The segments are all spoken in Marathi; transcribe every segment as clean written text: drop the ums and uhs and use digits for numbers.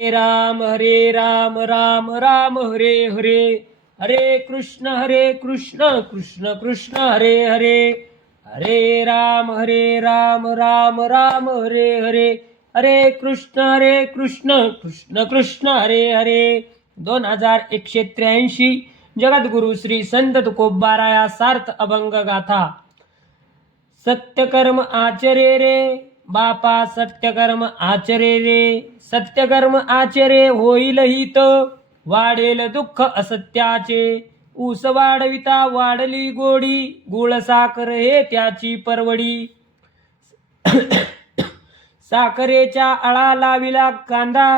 हरे राम राम राम हरे हरे, हरे कृष्ण कृष्ण कृष्ण हरे हरे, हरे राम राम राम हरे हरे, हरे कृष्ण कृष्ण कृष्ण हरे हरे. 2183 जगद्गुरु श्री संत तुकोबाराया सार्थ अभंग गाथा. सत्यकर्म आचरे रे बापा, सत्यकर्म आचरे रे, सत्यकर्म आचरे होईल हित, वाढेल दुःख असत्याचे. ऊस वाढविता वाढली गोडी, गुळ साखर हे त्याची परवडी. साखरेच्या आळा लाविला कांदा,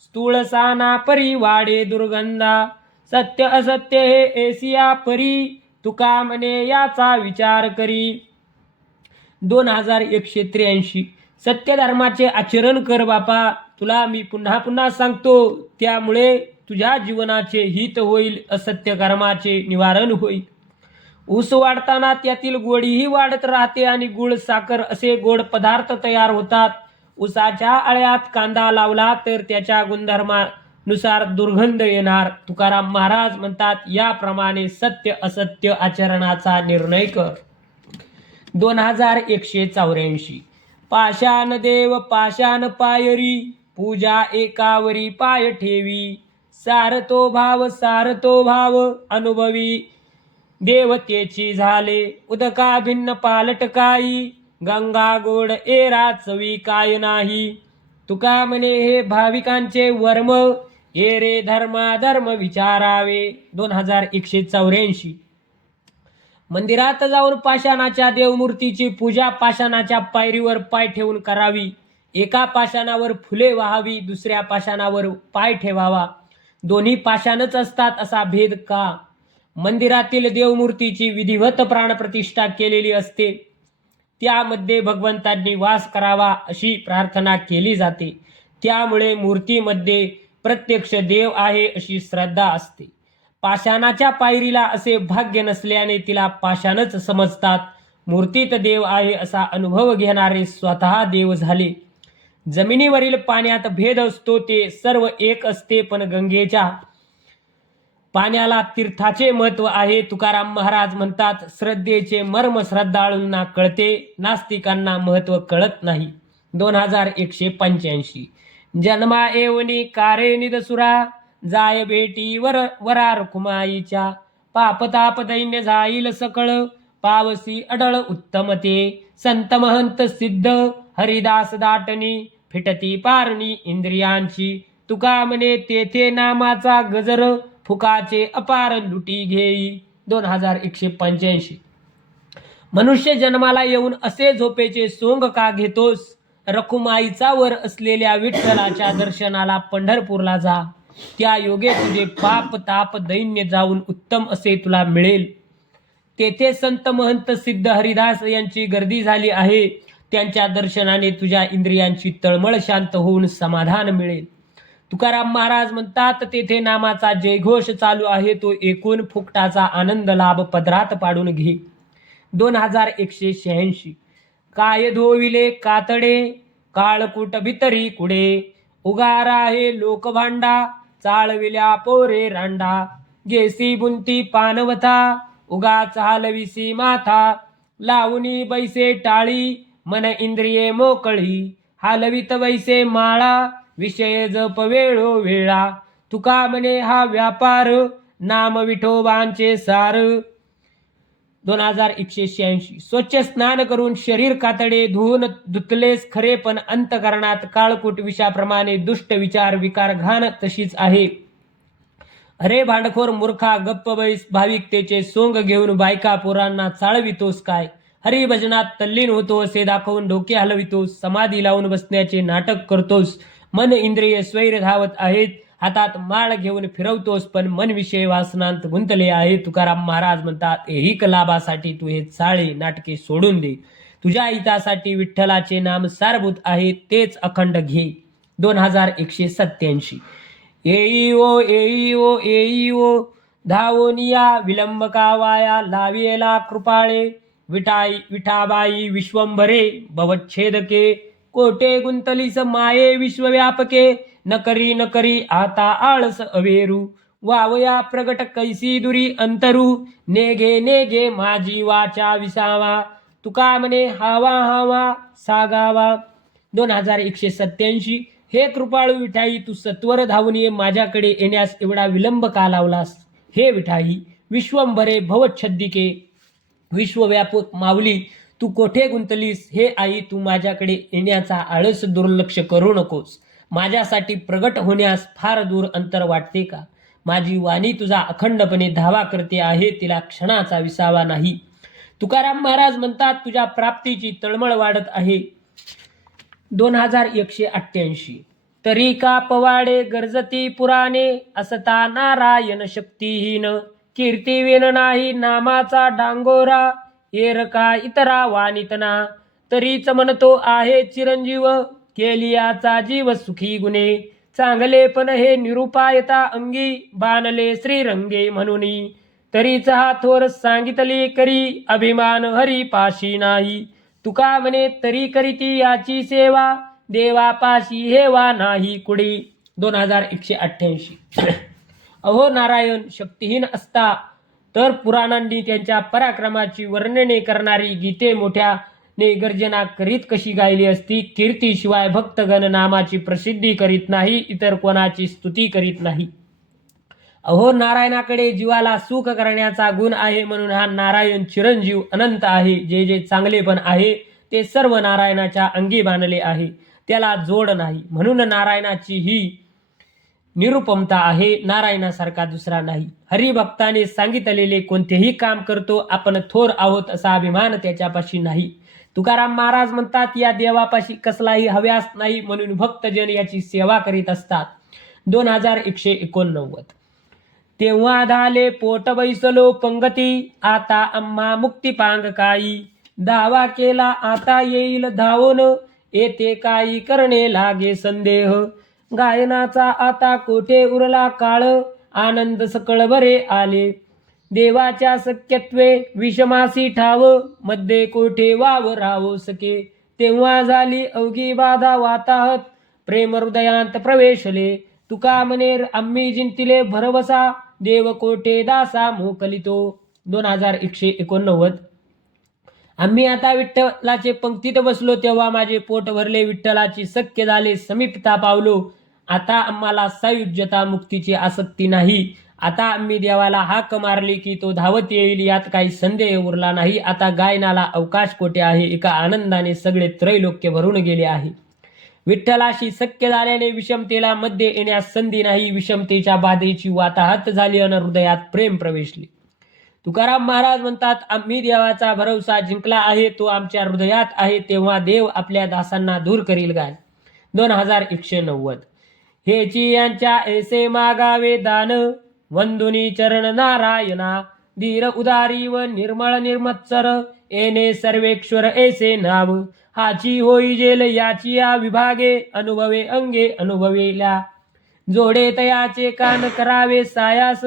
स्थूळ साना परी वाढे दुर्गंधा. सत्य असत्य हे एसिया परी, तुका म्हणे याचा विचार करी. 2183 सत्य धर्माचे आचरण कर बापा. तुला मी पुन्हा पुन्हा सांगतो, त्यामुळे तुझ्या जीवनाचे हित होईल, असत्य कर्माचे निवारण होईल. ऊस वाढताना त्यातील गोडीही वाढत राहते आणि गुळ साखर असे गोड पदार्थ तयार होतात. ऊसाच्या आळ्यात कांदा लावला तर त्याच्या गुणधर्मानुसार दुर्गंध येणार. तुकाराम महाराज म्हणतात, याप्रमाणे सत्य असत्य आचरणाचा निर्णय कर. 2184 पाषाण देव पाषाण पायरी, पूजा एकावरी पाय ठेवी. सारतो भाव अनुभवी, देवतेची झाले उदका भिन्न पालटकाई. गंगा गोड एरा चवी काय नाही, तुका म्हणे हे भाविकांचे वर्म, ये रे धर्म विचारावे. 2184 मंदिरात जाऊन पाषाणाच्या देवमूर्तीची पूजा पाषाणाच्या पायरीवर पाय ठेवून करावी. एका पाषाणावर फुले वाहावी, दुसऱ्या पाषाणावर पाय ठेवावा. दोन्ही पाषाणच असतात असा भेद का? मंदिरातील देवमूर्तीची विधिवत प्राणप्रतिष्ठा केलेली असते, त्यामध्ये भगवंतांनी वास करावा अशी प्रार्थना केली जाते. त्यामुळे मूर्तीमध्ये प्रत्यक्ष देव आहे अशी श्रद्धा असते. पाषाणाच्या पायरीला असे भाग्य नसल्याने तिला पाषाणच समजतात. मूर्तीत देव आहे असा अनुभव घेणारे स्वतः देव झाले. जमिनीवरील पाण्यात भेद असतो, ते सर्व एक असते, पण गंगेच्या पाण्याला तीर्थाचे महत्व आहे. तुकाराम महाराज म्हणतात, श्रद्धेचे मर्म श्रद्धाळूंना कळते, नास्तिकांना महत्व कळत नाही. 2185 जन्मा येवनी कारे निदसुरा, जाय भेटी वरा रुक्माईच्या. पाप ताप दैन्य जाईल सकळ, पावसी अडळ उत्तमते. संत महंत सिद्ध हरिदास दाटणी, फिटती पारणी इंद्रियांची. तुका म्हणे तेथे नामाचा गजर, फुकाचे अपार लुटी घेई. 2185 मनुष्य जन्माला येऊन असे झोपेचे सोंग का घेतोस? रखुमाईचा वर असलेल्या विठ्ठलाच्या दर्शनाला पंढरपूरला जा. त्या योगे तुझे पाप ताप दैन्य जाऊन उत्तम असे तुला मिळेल. तेथे संत महंत सिद्ध हरिदास यांची गर्दी झाली आहे. त्यांच्या दर्शनाने तुझ्या इंद्रियांची तळमळ शांत होऊन समाधान मिळेल. तुकाराम महाराज म्हणतात, तेथे नामाचा जयघोष चालू आहे, तो एकूण फुकटाचा आनंद लाभ पदरात पाडून घे. 2186 काय धोविले कातडे, काळकूट भितरी कुडे. उगारा हे लोकभांडा, चाळविल्या पोरे रांडा. गेसी बुंती पानवथा, उगाच हलविसी माथा. लावणी बैसे टाळी, मन इंद्रिये मोकळी. हलवित बैसे माळा, विषय जप वेळोवेळा. तुका म्हणे हा व्यापार, नाम विठोबांचे सार. 2186 स्वच्छ स्नान करून शरीर कातडे धुवून धुतलेस खरे, पण अंतकरणात काळकूट विषाप्रमाणे दुष्ट विचार विकार घाण तशीच आहे. अरे भांडखोर मूर्खा, गप्प बैस. भाविकतेचे सोंग घेऊन बायका पोरांना चाळवितोस काय? हरिभजनात तल्लीन होतो असे दाखवून डोके हलवितोस. समाधी लावून बसण्याचे नाटक करतोस. मन इंद्रिय स्वैर धावत आहेत. हातात माळ घेऊन फिरवतोस, पण मन विषय वासनांत गुंतले आहे. तुकाराम महाराज म्हणतात, ऐहिक लाभासाठी तू हे चाळे नाटके सोडून दे. तुझ्या हितासाठी विठ्ठलाचे नाम सारभूत आहे, तेच अखंड घे. 2187 येई ओ धावोनिया, विलंब का वाया. लावियला कृपाळे विठाबाई विश्वंभरे, भवच्छेदके. कोटे गुंतलीस माये विश्वव्यापके. न करी आता आळस अवेरू, वावया प्रगट कैसी दुरी अंतरू, नेगे माझी वाचा विसावा, तुका म्हणे हावा हावा सागावा. 2187. हे कृपाळू विठाई, तू सत्वर धावून ये, माझ्याकडे येण्यास एवढा विलंब का लावलास. हे विठाई विश्वंभरे भवच्छद्दिके, विश्वव्यापक माऊली, तू कोठे गुंतलीस. हे आई, तू माझ्याकडे येण्याचा आळस दुर्लक्ष करू नकोस. माझ्यासाठी प्रगट होण्यास फार दूर अंतर वाटते का. माझी वाणी तुझा अखंडपणे धावा करते आहे, तिला क्षणाचा विसावा नाही. तुकाराम महाराज म्हणतात, तुझ्या प्राप्तीची तळमळ वाढत आहे. 2188. तरी का पवाडे गरजती पुराणे, असता नारायण शक्तीहीन, कीर्तिवीन नाही नामाचा डांगोरा, एरका इतरा वानितना, तरीच म्हणतो आहे चिरंजीव, केलियाचा जीव सुखी गुणे, चांगले पण हे निरुपायता अंगी, बाणले श्रीरंगे म्हणूनी, तरीच हा थोर सांगितली करी, अभिमान हरी पाशी नाही. तुका म्हणे तरी करीती याची सेवा, देवापाशी हेवा नाही कुडी. 2188. अहो नारायण शक्तिहीन असता तर पुराणांनी त्यांच्या पराक्रमाची वर्णने करणारी गीते मोठ्याने गर्जना करीत कशी गायली असती. कीर्तीशिवाय भक्तगण नामाची प्रसिद्धी करीत नाही, इतर कोणाची स्तुती करीत नाही. अहो नारायणाकडे जीवाला सुख करण्याचा गुण आहे, म्हणून हा नारायण चिरंजीव अनंत आहे. जे जे चांगलेपण आहे ते सर्व नारायणाच्या अंगी बांधले आहे, त्याला जोड नाही. म्हणून नारायणाची ही निरुपमता आहे, नारायणासारखा दुसरा नाही. हरिभक्ताने सांगितलेले कोणतेही काम करतो, आपण थोर आहोत असा अभिमान त्याच्यापाशी नाही. तुकाराम महाराज म्हणतात, या देवापाशी कसलाही हव्यास नाही, म्हणून भक्तजन याची सेवा करीत असतात. 2189. तेव्हा झाले पोट बैसलो पंगती, आता आम्हा मुक्ती पांग काही, दावा केला आता येईल धावून, येते काही करणे लागे संदेह, गायनाचा आता कोठे उरला काळ, आनंद सकळ बरे आले, देवाच्या सख्यत्वे विषमासी ठाव, मध्ये कोठे वाव राहो सके, तेव्हा झाली अवघी बाधा वाताहत, प्रेम हृदयांत प्रवेशले, तुका म्हणे आम्ही जिंतिले भरवसा, देव कोठे दासा मोकलितो. 2189. आम्ही आता विठ्ठलाचे पंक्तीत बसलो, तेव्हा माझे पोट भरले, विठ्ठलाची सख्य झाले, समीपता पावलो. आता आम्हाला सायुज्यता मुक्तीची आसक्ती नाही. आता आम्ही देवाला हाक मारली की तो धावत येईल, यात काही संदेह उरला नाही. आता गायनाला अवकाश कोठे आहे. एका आनंदाने सगळे त्रैलोक्य भरून गेले आहे. विठ्ठलाशी सख्य झाल्याने विषमतेला मध्ये येण्यास संधी नाही. विषमतेच्या बाधेची वाताहत झाली आणि हृदयात प्रेम प्रवेशले. तुकाराम महाराज म्हणतात, आम्ही देवाचा भरवसा जिंकला आहे, तो आमच्या हृदयात आहे, तेव्हा देव आपल्या दासांना दूर करील गाय. 2190. हेची यांच्या ऐसे मागावे दान, वंदुनी चरण नारायणा, धीर उदारी व निर्मळ निर्मत्सर, येणे सर्वेश्वर ऐसे नाव, हाची होई जेल याची या विभागे, अनुभवे अंगे अनुभवेल्या, जोडे तयाचे कान करावे सायास,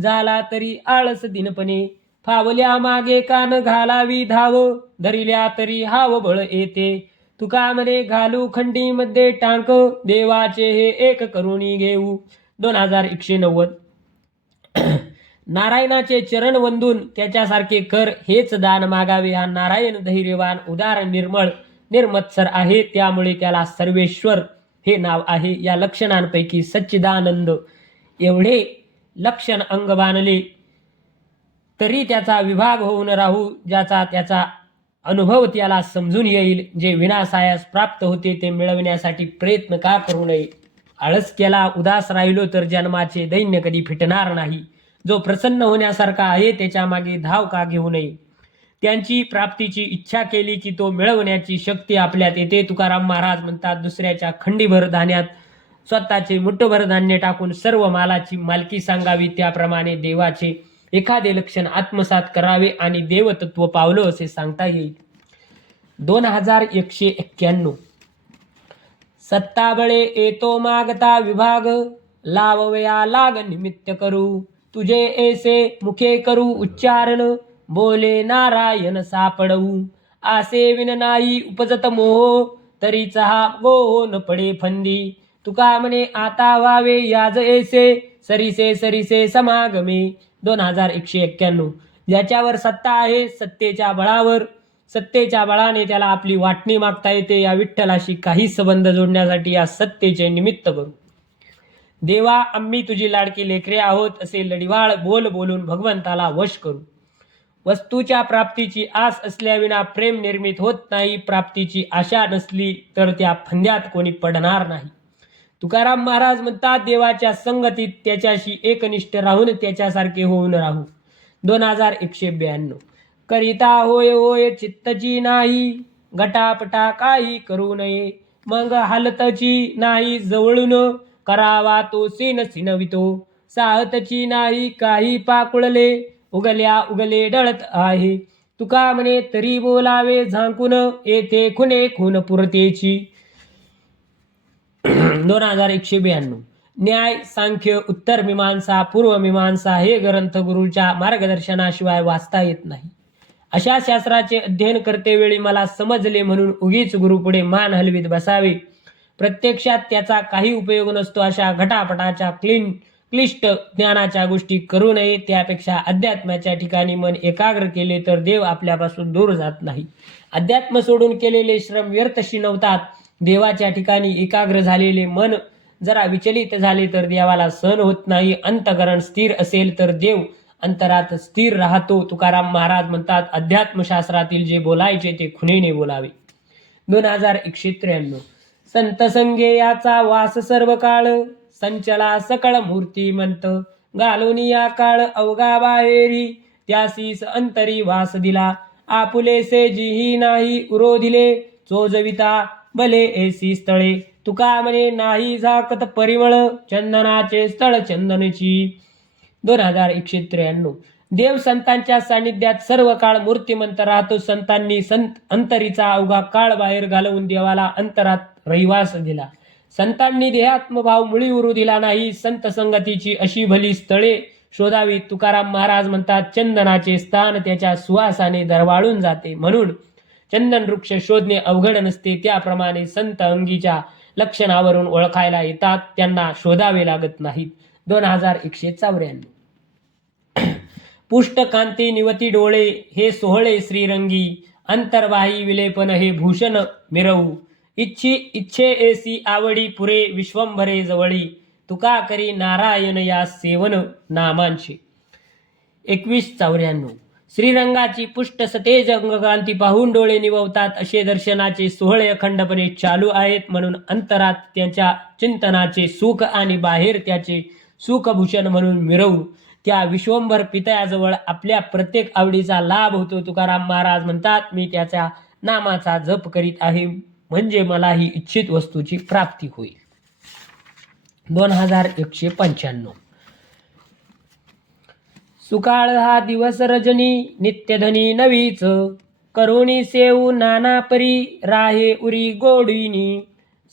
झाला तरी आळस दिनपणे, फावल्या मागे कान घालावी धाव, धरिल्या तरी हाव बळ येते, तुका म्हणे घालू खंडीमध्ये टांक, देवाचे हे एक करुणी घेऊ. 2190. नारायणाचे चरण वंदून त्याच्यासारखे कर, हेच दान मागावे. हा नारायण धैर्यवान उदार निर्मळ निर्मत्सर आहे, त्यामुळे त्याला सर्वेश्वर हे नाव आहे. या लक्षणांपैकी सच्चिदानंद एवढे लक्षण अंग बांधले तरी त्याचा विभाग होऊन राहू, ज्याचा त्याचा अनुभव त्याला समजून येईल. जे विनासायास प्राप्त होते ते मिळवण्यासाठी प्रयत्न का करू नये. आळस केला, उदास राहिलो तर जन्माचे दैन्य कधी फिटणार नाही. जो प्रसन्न होण्यासारखा आहे त्याच्या मागे धाव का घेऊ नये. त्यांची प्राप्तीची इच्छा केली की तो मिळवण्याची शक्ती आपल्यात येते. तुकाराम महाराज म्हणतात, दुसऱ्याच्या खंडीभर धान्यात स्वतःचे मुठभर धान्य टाकून सर्व मालाची मालकी सांगावी. त्याप्रमाणे देवाचे एखादे लक्षण आत्मसात करावे आणि देवतत्व पावलं असे सांगता येईल. 2191. सत्ताबळे येतो मागता विभाग, लावया लाग निमित्त करू, तुझे ऐसे मुखे करू उच्चारण, बोले नारायण सापडवू, आसे विन नाही उपजत मोह, तरीच हा गोह न पडे फंदी, तुका म्हणे आता व्हावे याज ऐसे सरीसे सरीसे समागमे. 2191. ज्याच्यावर सत्ता आहे सत्तेच्या बळाने त्याला आपली वाटणी मागता येते. या विठ्ठलाशी काही संबंध जोडण्यासाठी या सत्तेचे निमित्त करू. देवा आम्ही तुझी लाडकी लेकरे आहोत असे लढिवाळ बोल बोलून भगवंताला वश करू. वस्तूच्या प्राप्तीची आस असल्याविना प्रेम निर्मित होत नाही. प्राप्तीची आशा नसली तर त्या फंद्यात कोणी पडणार नाही. तुकाराम महाराज म्हणतात देवाच्या संगतीत त्याच्याशी एकनिष्ठ राहून त्याच्यासारखे होऊन राहू. 2192. करिता होय होय चित्तची नाही गटापटा काही करू नये. मग हालतची नाही जवळून करावा तो सीन सिनवितो. साहतची नाही काही पाकुळले उगल्या उगले डळत आहे. तुका म्हणे तरी बोलावे झांकून येथे खुने खून पुरतेची. 2192. न्याय सांख्य उत्तर मीमांसा पूर्व मीमांसा हे ग्रंथ गुरुच्या मार्गदर्शनाशिवाय वाचता येत नाही. अशा शास्त्राचे अध्ययन करतेवेळी मला समजले म्हणून उगीच गुरुपुढे मान हलवीत बसावे. प्रत्यक्षात त्याचा काही उपयोग नसतो. अशा घटापटाच्या क्लिष्ट ज्ञानाच्या गोष्टी करू नये. त्यापेक्षा अध्यात्माच्या ठिकाणी मन एकाग्र केले तर देव आपल्यापासून दूर जात नाही. अध्यात्म सोडून केलेले श्रम व्यर्थशी नव्हतात. देवाच्या ठिकाणी एकाग्र झालेले मन जरा विचलित झाले तर देवाला सहन होत नाही. अंतःकरण स्थिर असेल तर देव अंतरात स्थिर राहतो. तुकाराम महाराज म्हणतात अध्यात्मशास्त्रातील जे बोलायचे ते खुणेने बोलावे. 2193. संत संगे याचा वास सर्व काळ संचला सकळ मूर्तिमंत. घालूनिया काळ अवघा बाहेरी त्यासीस अंतरी वास दिला. आपुलेसे जिही नाही उरोधिले चोजविता भले ऐसी स्थळे. तुका म्हणे नाही झाकत परिमळ चंदनाचे स्थळ चंदनची. 2193. देव संतांच्या सानिध्यात सर्व काळ मूर्तिमंत राहतो. संतांनी अंतरीचा अवघा काळ बाहेर घालवून देवाला अंतरात रहिवास दिला. संतांनी देहात्मभाव मुळी उरू दिला नाही. संत संगतीची अशी भली स्थळे शोधावी. तुकाराम महाराज म्हणतात चंदनाचे स्थान त्याच्या सुवासाने दरवाळून जाते. म्हणून चंदन वृक्ष शोधणे अवघड नसते. त्याप्रमाणे संत अंगीच्या लक्षणावरून ओळखायला येतात. त्यांना शोधावे लागत नाहीत. 2194. पुष्ट कांती निवती डोळे हे सोहळे श्रीरंगी. अंतर्वाही विलेपन हे भूषण मिरवू. इच्छे एसी आवडी पुरे विश्वंभरे जवळी. तुका करी नारायण या सेवन नामांचे. 2194. श्रीरंगाची पुष्ट सतेज अंगकांती पाहून डोळे निववतात. असे दर्शनाचे सोहळे अखंडपणे चालू आहेत. म्हणून अंतरात त्याच्या चिंतनाचे सुख आणि बाहेर त्याचे सुखभूषण म्हणून मिरवू. त्या विश्वंभर पितयाजवळ आपल्या प्रत्येक आवडीचा लाभ होतो. तुकाराम महाराज म्हणतात मी त्याच्या नामाचा जप करीत आहे म्हणजे मला ही इच्छित वस्तूची प्राप्ती होईल. 2195. सुकाळ हा दिवस रजनी नित्यधनी नवीच. करुणी सेऊ नाना परी राहे उरी गोडीनी.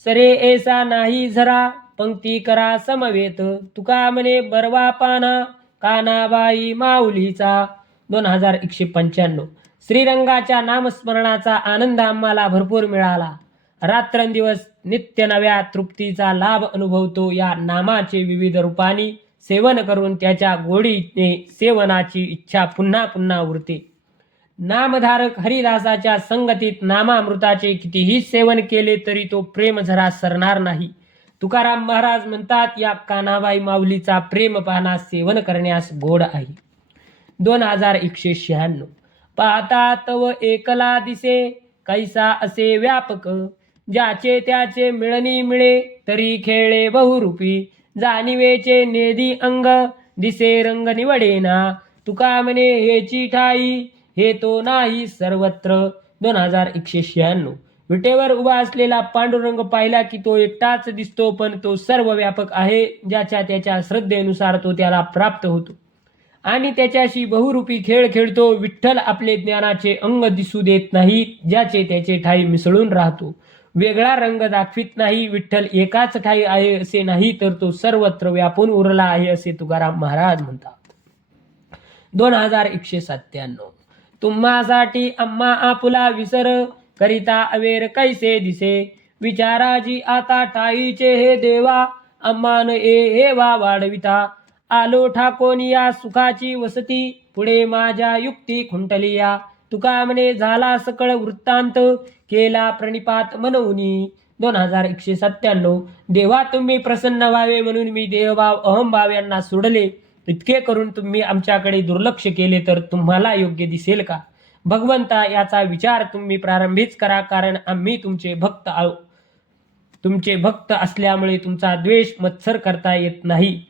सरे ऐसा नाही झरा पंक्ती करा समवेत. तुका म्हणे बरवा पाना कानाबाई माऊलीचा. 2195. श्रीरंगाच्या नामस्मरणाचा आनंद आम्हाला भरपूर मिळाला. रात्रंदिवस नित्य नव्या तृप्तीचा लाभ अनुभवतो. या नामाचे विविध रूपांनी सेवन करून त्याच्या गोडीने सेवनाची इच्छा पुन्हा पुन्हा उरते. नामधारक हरिदासाच्या संगतीत नामामृताचे कितीही सेवन केले तरी तो प्रेम झरा सरणार नाही. तुकाराम महाराज म्हणतात या कानाबाई माऊलीचा प्रेम पाहणा सेवन करण्यास गोड आहे. 2196. पाहता तव एकला दिसे कैसा असे व्यापक. ज्याचे त्याचे मिळणी मिळे तरी खेळे बहुरूपी. जाणिवेचे नेदी अंग दिसे रंग निवडेना. तुका म्हणे हेची ठाई हे तो नाही सर्वत्र. 2196. विटेवर उभा असलेला पांडुरंग पाहिला की तो एकटाच दिसतो पण तो सर्व व्यापक आहे. ज्याच्या त्याच्या श्रद्धेनुसार तो त्याला प्राप्त होतो आणि त्याच्याशी बहुरूपी खेळ खेळतो. विठ्ठल आपले ज्ञानाचे अंग दिसू देत नाही. ज्याचे त्याचे ठाई मिसळून राहतो. वेगळा रंग दाखवित नाही. विठ्ठल एकाच ठाई आहे असे नाही तर तो सर्वत्र व्यापून उरला आहे असे तुकाराम महाराज म्हणतात. 2197. तुम्हासाठी आम्हा आपुला विसर करिता अवेर कैसे दिसे. विचाराजी आता ठाईचे हे देवा, अम्मान हे वा वाढविता. आलो ठाकोन या सुखाची वसती, पुढे माझ्या युक्ती खुंटलिया. तुका म्हणे झाला सकळ वृत्तांत, केला प्रणिपात मनवुनी. 2197. देवा तुम्ही प्रसन्न व्हावे म्हणून मी देहभाव अहमभाव यांना सोडले. इतके करून तुम्ही आमच्याकडे दुर्लक्ष केले तर तुम्हाला योग्य दिसेल का? भगवंता याचा विचार तुम्ही प्रारंभीच करा, कारण आम्ही तुमचे भक्त असल्यामुळे तुमचा द्वेष मत्सर करता येत नाही.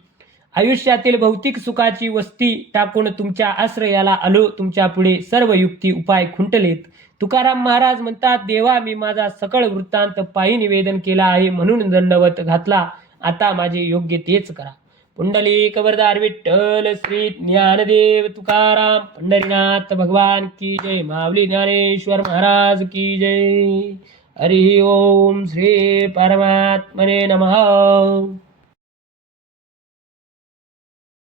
आयुष्यातील भौतिक सुखाची वस्ती टाकून तुमच्या आश्रयाला आलो. तुमच्या पुढे सर्व युक्ती उपाय खुंटलेत. तुकाराम महाराज म्हणतात, देवा मी माझा सकळ वृत्तांत पायी निवेदन केला आहे म्हणून दंडवत घातला. आता माझे योग्य तेच करा. पुंडलिक वरदार विठ्ठल श्री ज्ञानदेव तुकाराम पंढरीनाथ भगवान की जय. माऊली ज्ञानेश्वर महाराज की जय. हरि ओम श्री परमात्मने नमः.